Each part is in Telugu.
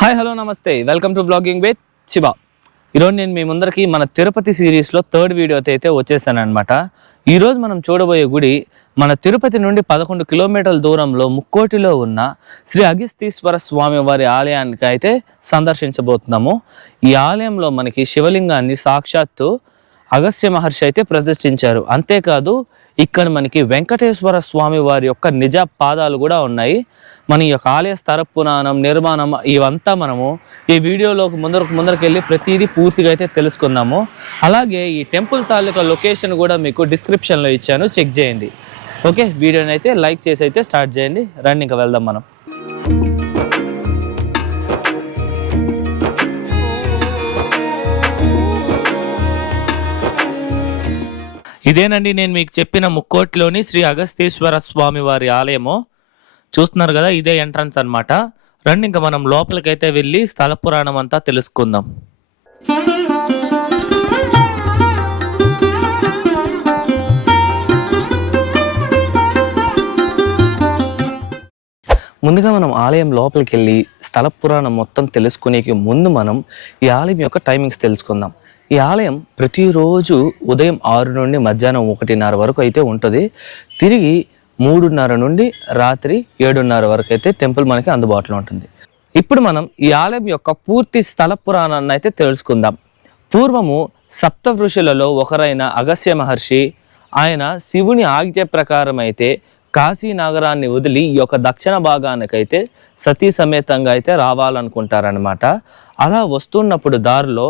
హాయ్ హలో నమస్తే welcome to blogging with Shiva. ఈరోజు నేను మీ ముందరికి మన తిరుపతి సిరీస్లో థర్డ్ వీడియో అయితే వచ్చేసాను అనమాట. ఈరోజు మనం చూడబోయే గుడి మన తిరుపతి నుండి 11 కిలోమీటర్ల దూరంలో ముక్కోటిలో ఉన్న శ్రీ అగస్తీశ్వర స్వామి వారి ఆలయానికి అయితే సందర్శించబోతున్నాము. ఈ ఆలయంలో మనకి శివలింగాన్ని సాక్షాత్తు అగస్త్య మహర్షి అయితే ప్రతిష్ఠించారు. అంతేకాదు ఇక్కడ మనకి వెంకటేశ్వర స్వామి వారి యొక్క నిజ పాదాలు కూడా ఉన్నాయి. మన ఈ యొక్క ఆలయ స్థల పురాణం నిర్మాణం ఇవంతా మనము ఈ వీడియోలోకి ముందరకు వెళ్ళి ప్రతిదీ పూర్తిగా అయితే తెలుసుకుందాము. అలాగే ఈ టెంపుల్ తాలూకా లొకేషన్ కూడా మీకు డిస్క్రిప్షన్లో ఇచ్చాను, చెక్ చేయండి. ఓకే, వీడియోని అయితే లైక్ చేసి అయితే స్టార్ట్ చేయండి. రండి ఇంకా వెళ్దాం మనం. ఇదేనండి నేను మీకు చెప్పిన ముక్కోటిలోని శ్రీ అగస్తీశ్వర స్వామి వారి ఆలయము. చూస్తున్నారు కదా, ఇదే ఎంట్రన్స్ అన్నమాట. రండి ఇంకా మనం లోపలికైతే వెళ్ళి స్థల పురాణం అంతా తెలుసుకుందాం. ముందుగా మనం ఆలయం లోపలికి వెళ్ళి స్థల పురాణం మొత్తం తెలుసుకునేకి ముందు మనం ఈ ఆలయం యొక్క టైమింగ్స్ తెలుసుకుందాం. ఈ ఆలయం ప్రతిరోజు ఉదయం 6 నుండి మధ్యాహ్నం 1:30 వరకు అయితే ఉంటుంది. తిరిగి 3:30 నుండి రాత్రి 7:30 వరకు అయితే టెంపుల్ మనకి అందుబాటులో ఉంటుంది. ఇప్పుడు మనం ఈ ఆలయం యొక్క పూర్తి స్థల పురాణాన్ని అయితే తెలుసుకుందాం. పూర్వము సప్త ఋషులలో ఒకరైన అగస్త్య మహర్షి, ఆయన శివుని ఆజ్ఞ ప్రకారం అయితే కాశీ నగరాన్ని వదిలి ఈ యొక్క దక్షిణ భాగానికైతే సతీ సమేతంగా అయితే రావాలనుకుంటారనమాట. అలా వస్తున్నప్పుడు దారిలో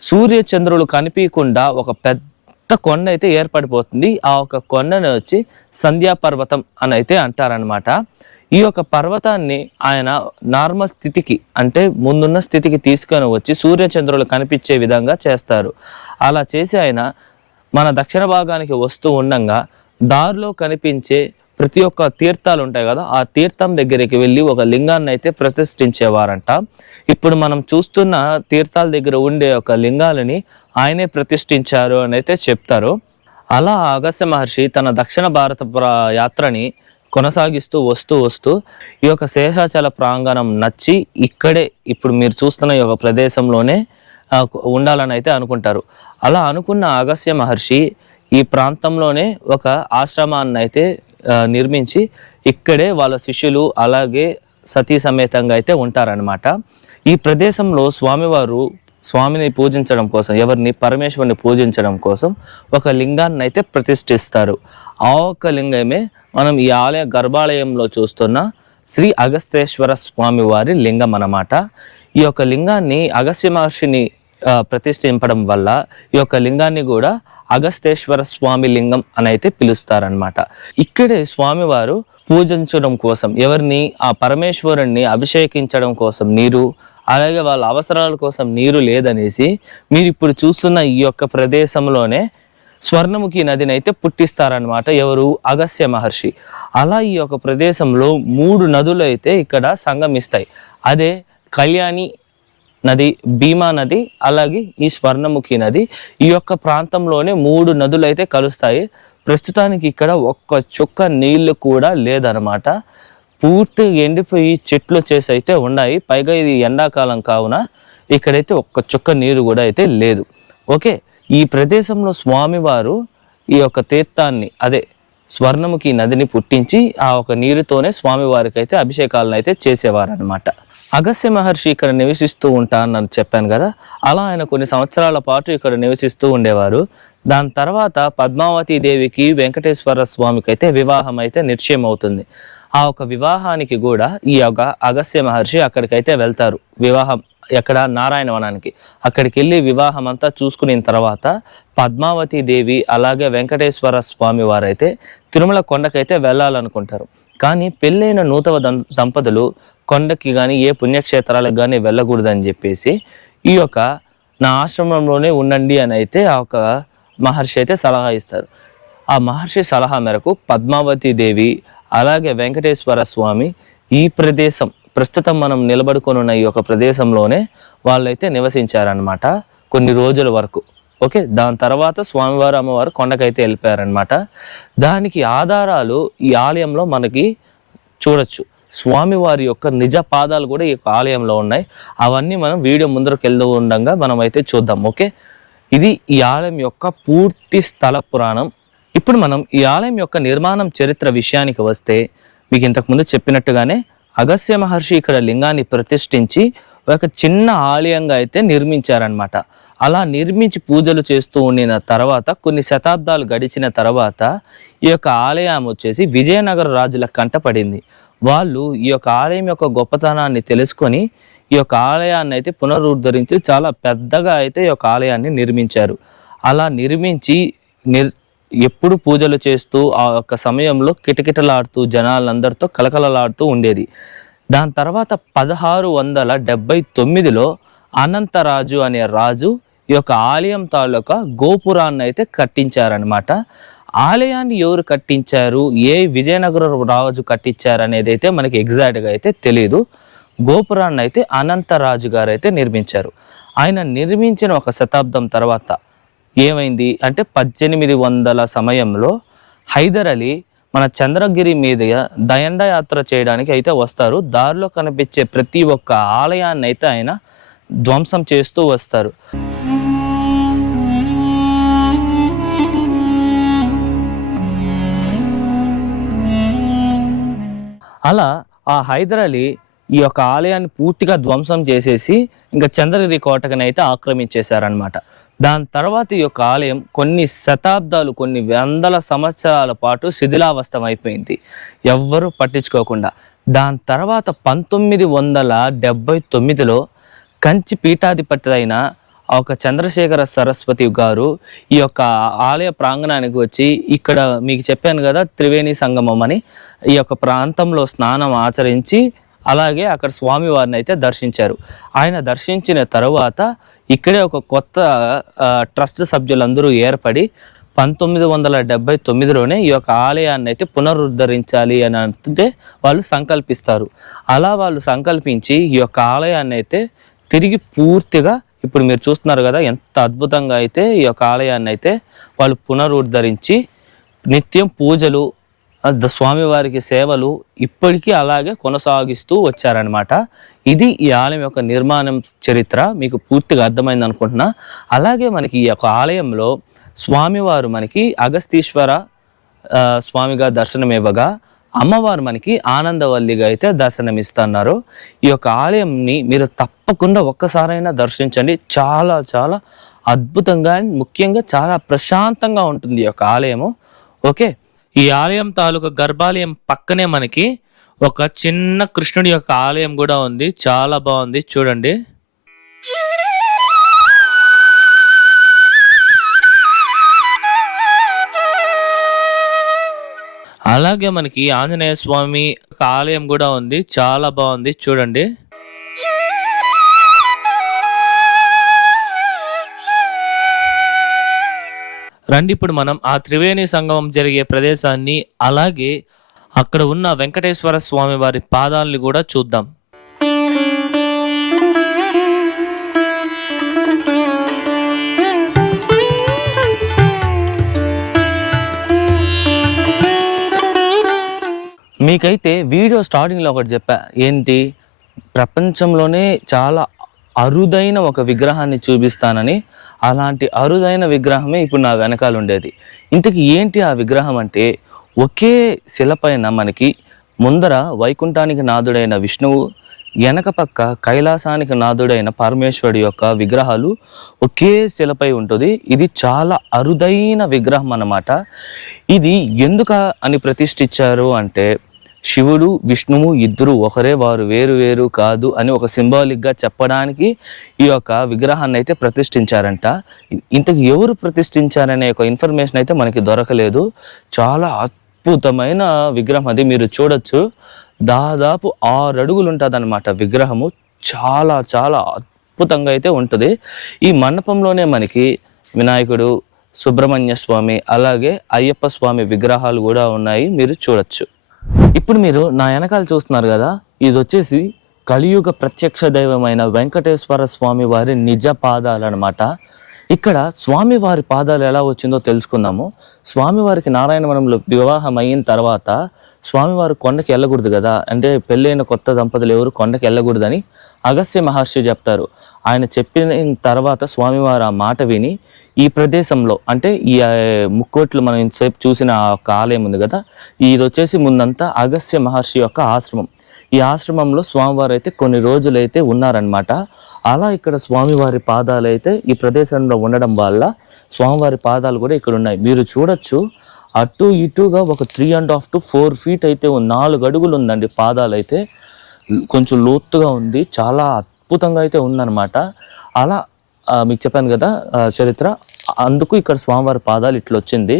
సూర్యచంద్రులు కనిపించకుండా ఒక పెద్ద కొండ అయితే ఏర్పడిపోతుంది. ఆ ఒక కొండని వచ్చి సంధ్యాపర్వతం అని అయితే అంటారనమాట. ఈ యొక్క పర్వతాన్ని ఆయన నార్మల్ స్థితికి అంటే ముందున్న స్థితికి తీసుకొని వచ్చి సూర్యచంద్రులు కనిపించే విధంగా చేస్తారు. అలా చేసి ఆయన మన దక్షిణ భాగానికి వస్తూ ఉండగా దారిలో కనిపించే ప్రతి ఒక్క తీర్థాలు ఉంటాయి కదా, ఆ తీర్థం దగ్గరికి వెళ్ళి ఒక లింగాన్ని అయితే ప్రతిష్ఠించేవారంట. ఇప్పుడు మనం చూస్తున్న తీర్థాల దగ్గర ఉండే ఒక లింగాలని ఆయనే ప్రతిష్ఠించారు అని అయితే చెప్తారు. అలా అగస్త్య మహర్షి తన దక్షిణ భారత యాత్రని కొనసాగిస్తూ వస్తూ ఈ యొక్క శేషాచల ప్రాంగణం నచ్చి ఇక్కడే ఇప్పుడు మీరు చూస్తున్న ఈ యొక్క ప్రదేశంలోనే ఉండాలని అయితే అనుకుంటారు. అలా అనుకున్న అగస్త్య మహర్షి ఈ ప్రాంతంలోనే ఒక ఆశ్రమాన్ని అయితే నిర్మించి ఇక్కడే వాళ్ళ శిష్యులు అలాగే సతీ సమేతంగా అయితే ఉంటారనమాట. ఈ ప్రదేశంలో స్వామిని పూజించడం కోసం, ఎవరిని పరమేశ్వరుని పూజించడం కోసం ఒక లింగాన్ని అయితే ప్రతిష్ఠిస్తారు. ఆ ఒక్క లింగమే మనం ఈ ఆలయ గర్భాలయంలో చూస్తున్న శ్రీ అగస్తేశ్వర స్వామి వారి లింగం అన్నమాట. ఈ యొక్క లింగాన్ని అగస్త్య మహర్షిని ప్రతిష్ఠించడం వల్ల ఈ యొక్క లింగాన్ని కూడా అగస్తేశ్వర స్వామి లింగం అని అయితే పిలుస్తారనమాట. ఇక్కడే స్వామివారు పూజించడం కోసం, ఎవరిని ఆ పరమేశ్వరుణ్ణి అభిషేకించడం కోసం నీరు, అలాగే వాళ్ళ అవసరాల కోసం నీరు లేదనేసి మీరు ఇప్పుడు చూస్తున్న ఈ యొక్క ప్రదేశంలోనే స్వర్ణముఖి నదిని అయితే పుట్టిస్తారనమాట. ఎవరు? అగస్త్య మహర్షి. అలా ఈ యొక్క ప్రదేశంలో 3 నదులు అయితే ఇక్కడ సంగమిస్తాయి. అదే కళ్యాణి నది, భీమా నది, అలాగే ఈ స్వర్ణముఖి నది. ఈ యొక్క ప్రాంతంలోనే 3 నదులు అయితే కలుస్తాయి. ప్రస్తుతానికి ఇక్కడ ఒక్క చుక్క నీళ్లు కూడా లేదనమాట. పూర్తిగా ఎండిపోయి చెట్లు చేసి అయితే ఉన్నాయి. పైగా ఇది ఎండాకాలం కావున ఇక్కడైతే ఒక్క చుక్క నీరు కూడా అయితే లేదు. ఓకే, ఈ ప్రదేశంలో స్వామివారు ఈ యొక్క తీర్థాన్ని, అదే స్వర్ణముఖి నదిని పుట్టించి ఆ ఒక నీరుతోనే స్వామివారికి అయితే అభిషేకాలను అయితే చేసేవారు అనమాట. అగస్త్య మహర్షి ఇక్కడ నివసిస్తూ ఉంటానని చెప్పాను కదా, అలా ఆయన కొన్ని సంవత్సరాల పాటు ఇక్కడ నివసిస్తూ ఉండేవారు. దాని తర్వాత పద్మావతి దేవికి వెంకటేశ్వర స్వామికి అయితే వివాహం అయితే నిశ్చయం అవుతుంది. ఆ ఒక వివాహానికి కూడా ఈ యొక్క అగస్త్య మహర్షి అక్కడికైతే వెళ్తారు. వివాహం ఎక్కడ? నారాయణవనానికి. అక్కడికి వెళ్ళి వివాహం అంతా చూసుకున్న తర్వాత పద్మావతి దేవి అలాగే వెంకటేశ్వర స్వామి వారైతే తిరుమల కొండకైతే వెళ్ళాలనుకుంటారు. కానీ పెళ్ళైన నూతన దంపతులు కొండకి కానీ ఏ పుణ్యక్షేత్రాలకు కానీ వెళ్ళకూడదని చెప్పేసి ఈ యొక్క నా ఆశ్రమంలోనే ఉండండి అని అయితే ఆ ఒక మహర్షి అయితే సలహా ఇస్తారు. ఆ మహర్షి సలహా మేరకు పద్మావతి దేవి అలాగే వెంకటేశ్వర స్వామి ఈ ప్రదేశం, ప్రస్తుతం మనం నిలబడుకొని ఉన్న ఈ యొక్క ప్రదేశంలోనే వాళ్ళైతే నివసించారనమాట కొన్ని రోజుల వరకు. ఓకే, దాని తర్వాత స్వామివారు అమ్మవారు కొండకైతే వెళ్ళిపోయారనమాట. దానికి ఆధారాలు ఈ ఆలయంలో మనకి చూడొచ్చు. స్వామివారి యొక్క నిజ పాదాలు కూడా ఈ యొక్క ఆలయంలో ఉన్నాయి. అవన్నీ మనం వీడియో ముందరకు వెళ్తూ ఉండగా మనం అయితే చూద్దాం. ఓకే, ఇది ఈ ఆలయం యొక్క పూర్తి స్థల పురాణం. ఇప్పుడు మనం ఈ ఆలయం యొక్క నిర్మాణం చరిత్ర విషయానికి వస్తే, మీకు ఇంతకుముందు చెప్పినట్టుగానే అగస్త్య మహర్షి ఇక్కడ లింగాన్ని ప్రతిష్ఠించి ఒక చిన్న ఆలయంగా అయితే నిర్మించారనమాట. అలా నిర్మించి పూజలు చేస్తూ ఉండిన తర్వాత కొన్ని శతాబ్దాలు గడిచిన తర్వాత ఈ యొక్క ఆలయం వచ్చేసి విజయనగర రాజుల కంటపడింది. వాళ్ళు ఈ యొక్క ఆలయం యొక్క గొప్పతనాన్ని తెలుసుకొని ఈ యొక్క ఆలయాన్ని అయితే పునరుద్ధరించి చాలా పెద్దగా అయితే ఈ యొక్క ఆలయాన్ని నిర్మించారు. అలా నిర్మించి ఎప్పుడు పూజలు చేస్తూ ఆ యొక్క సమయంలో కిటకిటలాడుతూ జనాలందరితో కలకలలాడుతూ ఉండేది. దాని తర్వాత 1679లో అనంతరాజు అనే రాజు ఈ యొక్క ఆలయం తాలూకా గోపురాన్ని అయితే కట్టించారనమాట. ఆలయాన్ని ఎవరు కట్టించారు, ఏ విజయనగర రాజు కట్టించారు అనేది అయితే మనకి ఎగ్జాక్ట్గా అయితే తెలియదు. గోపురాన్ని అయితే అనంతరాజు గారు అయితే నిర్మించారు. ఆయన నిర్మించిన ఒక శతాబ్దం తర్వాత ఏమైంది అంటే 1800 సమయంలో హైదర్ అలీ మన చంద్రగిరి మీదుగా దండయాత్ర చేయడానికి అయితే వస్తారు. దారిలో కనిపించే ప్రతి ఒక్క ఆలయాన్ని అయితే ఆయన ధ్వంసం చేస్తూ వస్తారు. అలా ఆ హైదర్ అలీ ఈ యొక్క ఆలయాన్ని పూర్తిగా ధ్వంసం చేసేసి ఇంకా చంద్రగిరి కోటకని అయితే ఆక్రమించేశారనమాట. దాని తర్వాత ఈ యొక్క ఆలయం కొన్ని శతాబ్దాలు, కొన్ని వందల సంవత్సరాల పాటు శిథిలావస్థం అయిపోయింది, ఎవ్వరూ పట్టించుకోకుండా. దాని తర్వాత 1979లో కంచి పీఠాధిపతి అయిన ఒక చంద్రశేఖర సరస్వతి గారు ఈ యొక్క ఆలయ ప్రాంగణానికి వచ్చి, ఇక్కడ మీకు చెప్పాను కదా త్రివేణి సంగమం అని, ఈ యొక్క ప్రాంతంలో స్నానం ఆచరించి అలాగే అక్కడ స్వామివారిని అయితే దర్శించారు. ఆయన దర్శించిన తరువాత ఇక్కడే ఒక కొత్త ట్రస్ట్ సభ్యులందరూ ఏర్పడి 1979లోనే ఈ యొక్క ఆలయాన్ని అయితే పునరుద్ధరించాలి అని అంటే వాళ్ళు సంకల్పిస్తారు. అలా వాళ్ళు సంకల్పించి ఈ యొక్క ఆలయాన్ని అయితే తిరిగి పూర్తిగా, ఇప్పుడు మీరు చూస్తున్నారు కదా ఎంత అద్భుతంగా అయితే ఈ యొక్క ఆలయాన్ని అయితే వాళ్ళు పునరుద్ధరించి నిత్యం పూజలు, స్వామివారికి సేవలు ఇప్పటికీ అలాగే కొనసాగిస్తూ వచ్చారనమాట. ఇది ఈ ఆలయం యొక్క నిర్మాణం చరిత్ర. మీకు పూర్తిగా అర్థమైంది అనుకుంటున్నా. అలాగే మనకి ఈ యొక్క ఆలయంలో స్వామివారు మనకి అగస్తీశ్వర స్వామిగా దర్శనమివ్వగా, అమ్మవారు మనకి ఆనందవల్లిగా అయితే దర్శనమిస్తున్నారు. ఈ యొక్క ఆలయంని మీరు తప్పకుండా ఒక్కసారైనా దర్శించండి. చాలా చాలా అద్భుతంగా, ముఖ్యంగా చాలా ప్రశాంతంగా ఉంటుంది ఈ యొక్క ఆలయము. ఓకే, ఈ ఆలయం తాలూకా గర్భాలయం పక్కనే మనకి ఒక చిన్న కృష్ణుడి యొక్క ఆలయం కూడా ఉంది. చాలా బాగుంది, చూడండి. అలాగే మనకి ఆంజనేయ స్వామి ఆలయం కూడా ఉంది. చాలా బాగుంది, చూడండి. రండి, ఇప్పుడు మనం ఆ త్రివేణి సంగమం జరిగే ప్రదేశాన్ని, అలాగే అక్కడ ఉన్న వెంకటేశ్వర స్వామి వారి పాదాలని కూడా చూద్దాం. మీకైతే వీడియో స్టార్టింగ్లో ఒకటి చెప్పా, ఏంటి, ప్రపంచంలోనే చాలా అరుదైన ఒక విగ్రహాన్ని చూపిస్తానని. అలాంటి అరుదైన విగ్రహమే ఇప్పుడు నా వెనకాల ఉండేది. ఇంతకీ ఏంటి ఆ విగ్రహం అంటే, ఒకే శిలపైన మనకి ముందర వైకుంఠానికి నాథుడైన విష్ణువు, వెనక పక్క కైలాసానికి నాథుడైన పరమేశ్వరుడి యొక్క విగ్రహాలు ఒకే శిలపై ఉంటుంది. ఇది చాలా అరుదైన విగ్రహం అన్నమాట. ఇది ఎందుకు అని ప్రతిష్ఠించారు అంటే, శివుడు విష్ణువు ఇద్దరు ఒకరే, వారు వేరు వేరు కాదు అని ఒక సింబాలిక్గా చెప్పడానికి ఈ యొక్క విగ్రహాన్ని అయితే ప్రతిష్ఠించారంట. ఇంతకు ఎవరు ప్రతిష్ఠించారనే ఒక ఇన్ఫర్మేషన్ అయితే మనకి దొరకలేదు. చాలా అద్భుతమైన విగ్రహం అది, మీరు చూడొచ్చు. దాదాపు 6 అడుగులు ఉంటుంది అన్నమాట విగ్రహము. చాలా చాలా అద్భుతంగా అయితే ఉంటుంది. ఈ మండపంలోనే మనకి వినాయకుడు, సుబ్రహ్మణ్య స్వామి, అలాగే అయ్యప్ప స్వామి విగ్రహాలు కూడా ఉన్నాయి, మీరు చూడొచ్చు. ఇప్పుడు మీరు నా వెనకాల చూస్తున్నారు కదా, ఇది వచ్చేసి కలియుగ ప్రత్యక్ష దైవమైన వెంకటేశ్వర స్వామి వారి నిజ పాదాలు అనమాట. ఇక్కడ స్వామివారి పాదాలు ఎలా వచ్చిందో తెలుసుకుందాము. స్వామివారికి నారాయణవనంలో వివాహం అయిన తర్వాత స్వామివారు కొండకి వెళ్ళకూడదు కదా, అంటే పెళ్ళైన కొత్త దంపతులు ఎవరు కొండకి వెళ్ళకూడదని అగస్త్య మహర్షి చెప్తారు. ఆయన చెప్పిన తర్వాత స్వామివారు ఆ మాట విని ఈ ప్రదేశంలో, అంటే ఈ ముక్కోట్లు మనం ఇంతసేపు చూసిన ఒక ఆలయం ఉంది కదా, ఇది వచ్చేసి ముందంతా అగస్త్య మహర్షి యొక్క ఆశ్రమం. ఈ ఆశ్రమంలో స్వామివారు అయితే కొన్ని రోజులైతే ఉన్నారనమాట. అలా ఇక్కడ స్వామివారి పాదాలు అయితే ఈ ప్రదేశంలో ఉండడం వల్ల స్వామివారి పాదాలు కూడా ఇక్కడ ఉన్నాయి. మీరు చూడొచ్చు, అటు ఇటుగా ఒక 3.5 to 4 feet అయితే 4 అడుగులు ఉందండి. పాదాలు అయితే కొంచెం లోతుగా ఉంది, చాలా అద్భుతంగా అయితే ఉందన్నమాట. అలా మీకు చెప్పాను కదా చరిత్ర, అందుకు ఇక్కడ స్వామివారి పాదాలు ఇట్లా వచ్చింది.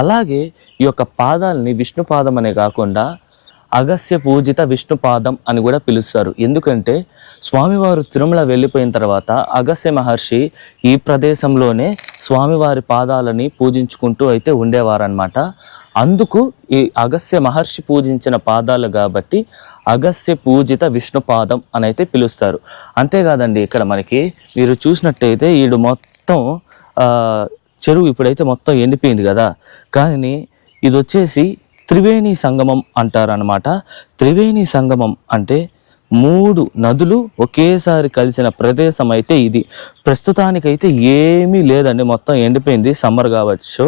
అలాగే ఈ యొక్క పాదాలని విష్ణు పాదం అనే కాకుండా అగస్త్య పూజిత విష్ణుపాదం అని కూడా పిలుస్తారు. ఎందుకంటే స్వామివారు తిరుమల వెళ్ళిపోయిన తర్వాత అగస్త్య మహర్షి ఈ ప్రదేశంలోనే స్వామివారి పాదాలని పూజించుకుంటూ అయితే ఉండేవారనమాట. అందుకు ఈ అగస్త్య మహర్షి పూజించిన పాదాలు కాబట్టి అగస్త్య పూజిత విష్ణుపాదం అని అయితే పిలుస్తారు. అంతేకాదండి, ఇక్కడ మనకి మీరు చూసినట్టయితే ఈడు మొత్తం చెరువు ఇప్పుడైతే మొత్తం ఎండిపోయింది కదా, కానీ ఇది వచ్చేసి త్రివేణి సంగమం అంటారనమాట. త్రివేణి సంగమం అంటే 3 నదులు ఒకేసారి కలిసిన ప్రదేశం అయితే ఇది. ప్రస్తుతానికైతే ఏమీ లేదండి, మొత్తం ఎండిపోయింది, సమ్మర్ కావచ్చు.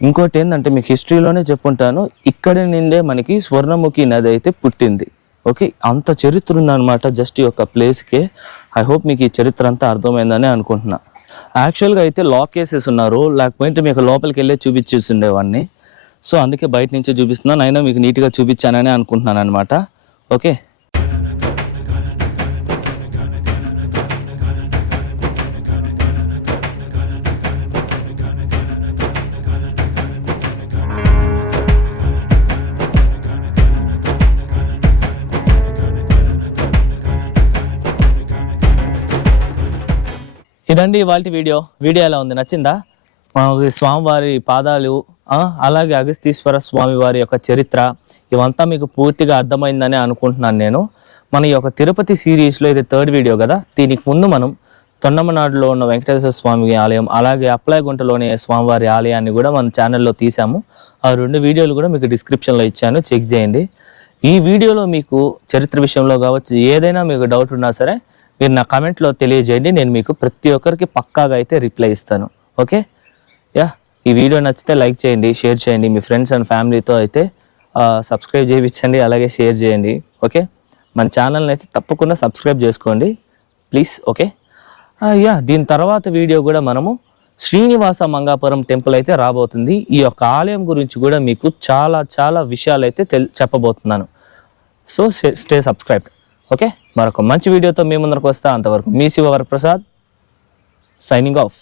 ఇంకోటి ఏంటంటే మీకు హిస్టరీలోనే చెప్పుంటాను, ఇక్కడి నుండే మనకి స్వర్ణముఖి నది అయితే పుట్టింది. ఓకే, అంత చరిత్ర ఉందన్నమాట జస్ట్ ఈ యొక్క ప్లేస్కే. ఐ హోప్ మీకు ఈ చరిత్ర అంతా అర్థమైందని అనుకుంటున్నా. యాక్చువల్గా అయితే లాక్ కేసెస్ ఉన్నారు, లేకపోతే మీకు లోపలికి వెళ్ళే చూపించేసి ఉండేవాడిని. సో అందుకే బయట నుంచి చూపిస్తున్నాను, అయినా మీకు నీట్గా చూపించానని అనుకుంటున్నాను అనమాట. ఓకే, ఇదండి ఇవాళ వీడియో ఎలా ఉంది, నచ్చిందా? స్వామివారి పాదాలు, అలాగే అగస్తీశ్వర స్వామి వారి యొక్క చరిత్ర ఇవంతా మీకు పూర్తిగా అర్థమైందని అనుకుంటున్నాను నేను. మన ఈ యొక్క తిరుపతి సిరీస్లో ఇది 3rd వీడియో కదా. దీనికి ముందు మనం తొండమనాడులో ఉన్న వెంకటేశ్వర స్వామి ఆలయం, అలాగే అప్లాయగుంటలోని స్వామివారి ఆలయాన్ని కూడా మన ఛానల్లో తీసాము. ఆ 2 వీడియోలు కూడా మీకు డిస్క్రిప్షన్లో ఇచ్చాను, చెక్ చేయండి. ఈ వీడియోలో మీకు చరిత్ర విషయంలో కావచ్చు, ఏదైనా మీకు డౌట్ ఉన్నా సరే మీరు నా కామెంట్లో తెలియజేయండి. నేను మీకు ప్రతి ఒక్కరికి పక్కాగా అయితే రిప్లై ఇస్తాను. ఓకే, ఈ వీడియో నచ్చితే లైక్ చేయండి, షేర్ చేయండి, మీ ఫ్రెండ్స్ అండ్ ఫ్యామిలీతో అయితే సబ్స్క్రైబ్ చేయించండి, అలాగే షేర్ చేయండి. ఓకే, మన ఛానల్ని అయితే తప్పకుండా సబ్స్క్రైబ్ చేసుకోండి ప్లీజ్. ఓకే, దీని తర్వాత వీడియో కూడా మనము శ్రీనివాస మంగాపురం టెంపుల్ అయితే రాబోతుంది. ఈ యొక్క ఆలయం గురించి కూడా మీకు చాలా చాలా విషయాలు అయితే చెప్పబోతున్నాను. So stay subscribe. ఓకే, మరొక మంచి వీడియోతో మీ ముందరకు వస్తా. అంతవరకు మీ శివ వరప్రసాద్ సైనింగ్ ఆఫ్.